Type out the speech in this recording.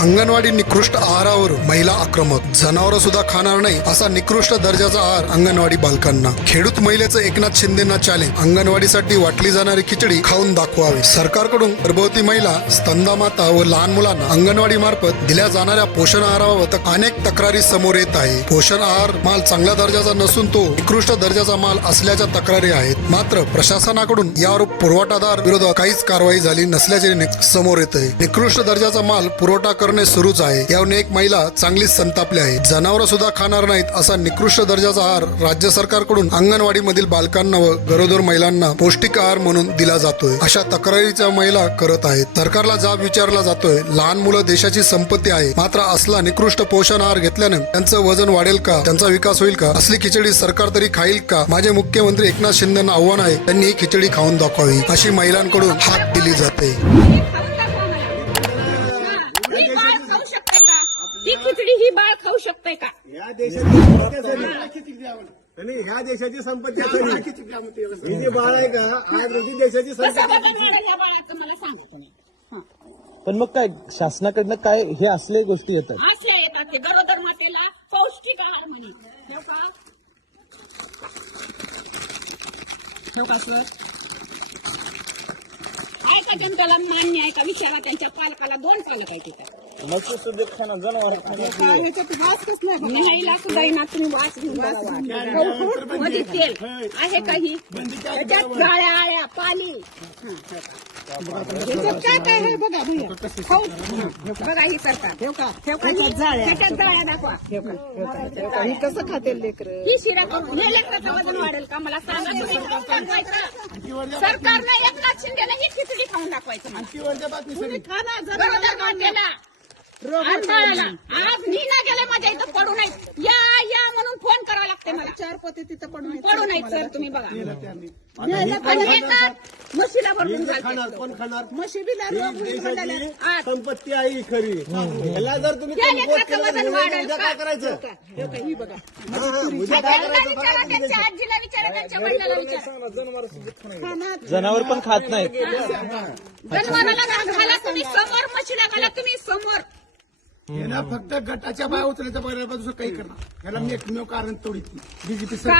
अंगणवाडी निकृष्ट आहारावर महिला आक्रमक जनावर सुद्धा खाणार नाही असा निकृष्ट दर्जाचा आहार अंगणवाडी बालकांना. खेडूत महिलेचं एकनाथ शिंदेना चॅलेंज अंगणवाडीसाठी वाटली जाणारी खिचडी खाऊन दाखवावी. सरकारकडून गर्भवती महिला स्तंदा माता व लहान मुलांना अंगणवाडी मार्फत दिल्या जाणाऱ्या पोषण आहाराबाबत अनेक तक्रारी समोर येत आहे. पोषण आहार माल चांगल्या दर्जाचा नसून तो निकृष्ट दर्जाचा माल असल्याच्या तक्रारी आहेत. मात्र प्रशासनाकडून यावर पुरवठादार विरोधात काहीच कारवाई झाली नसल्याचे समोर येत आहे निकृष्ट दर्जाचा माल पुरवठा करणे सुरूच आहे. यावरून एक महिला चांगलीच संतापली आहे. जनावर सुद्धा खाणार नाहीत असा निकृष्ट दर्जाचा आहार राज्य सरकारकडून अंगणवाडी मधील बालकांना व गरोदर महिलांना पौष्टिक आहार म्हणून दिला जातोय. अशा तक्रारीच्या महिला करत आहेत. सरकारला जाब विचारला जातोय. लहान मुलं देशाची संपत्ती आहे. मात्र असला निकृष्ट पोषण आहार घेतल्याने त्यांचं वजन वाढेल का? त्यांचा विकास होईल का? असली खिचडी सरकार तरी खाईल का? माझे मुख्यमंत्री एकनाथ शिंदेना आव्हान आहे. त्यांनी ही खिचडी खाऊन दाखवावी. अशी महिलांकडून हाक दिली जाते. ही बाळ खाऊ शकते का? या देशाची संपत्ती आहे. आणि ह्या देशाची संपत्ती आहे. ही जी बाळ आहे का? आज रोजी देशाची कसं संपत्ती या बाळाचं? मला सांगा तुम्ही. हं. पण मग काय शासनाकडनं काय हे असले गोष्टी येतात? असे येतात ते. गरोदर मातेला पौष्टिक आहार म्हणून ठेव का? ठेव का सर आहे का जनतेला मान्य आहे का? विचारा त्यांच्या पालकाला. दोन पालक आहे तिथे महिला सुद्धा ना तुम्ही वास घेऊन बघा. मध्ये तेल आहे काही त्याच्यात गाळ्या आळ्या पाली त्याच्यात काय काय आहे बघा भैया खाऊ बघा ही सरकार ठेव का ठेव का त्याच्यात जाळ्या दाखवा ही कसं खाते लेकर ही शिरा करून हे लेकराचं वजन वाढेल का मला सांगा तुम्ही खाऊन दाखवायचं सरकारनं एकनाथ शिंदेला ही खिचडी खाऊन दाखवायचं मला. तुम्ही खा ना गरोदर आज मी ना गेले माझ्या इथं पडू नाहीत या या म्हणून फोन करावा लागते मला. चार पोते तिथं पडून पडू नाहीत सर तुम्ही बघा. न्यायला पण येतात म्हशीला भरून खाणार घालतात कोण खाणार? ही रोग. देशाची. संपत्ती आहे ही खरी. ह्याला जर तुम्ही या कमकुवत लेकराचं केलं तर वजन वाढेल उद्या का? काय करायचं? हे काय, ही बघा. हा, हा, उद्या काय त्यांना करायचं? विचारा सांगा त्यांच्या आजीला विचारा त्यांच्या वडिलाला विचारा. खाणार. जनावर पण खात नाहीत. जनावराला घाला तुम्ही समोर म्हशीला घाला तुम्ही समोर. याला फक्त गटाच्या बाय उचलायच्या बघायला दुसरं काही करणार. याला मी एकमेव कारण तोडीत बीजेपी काय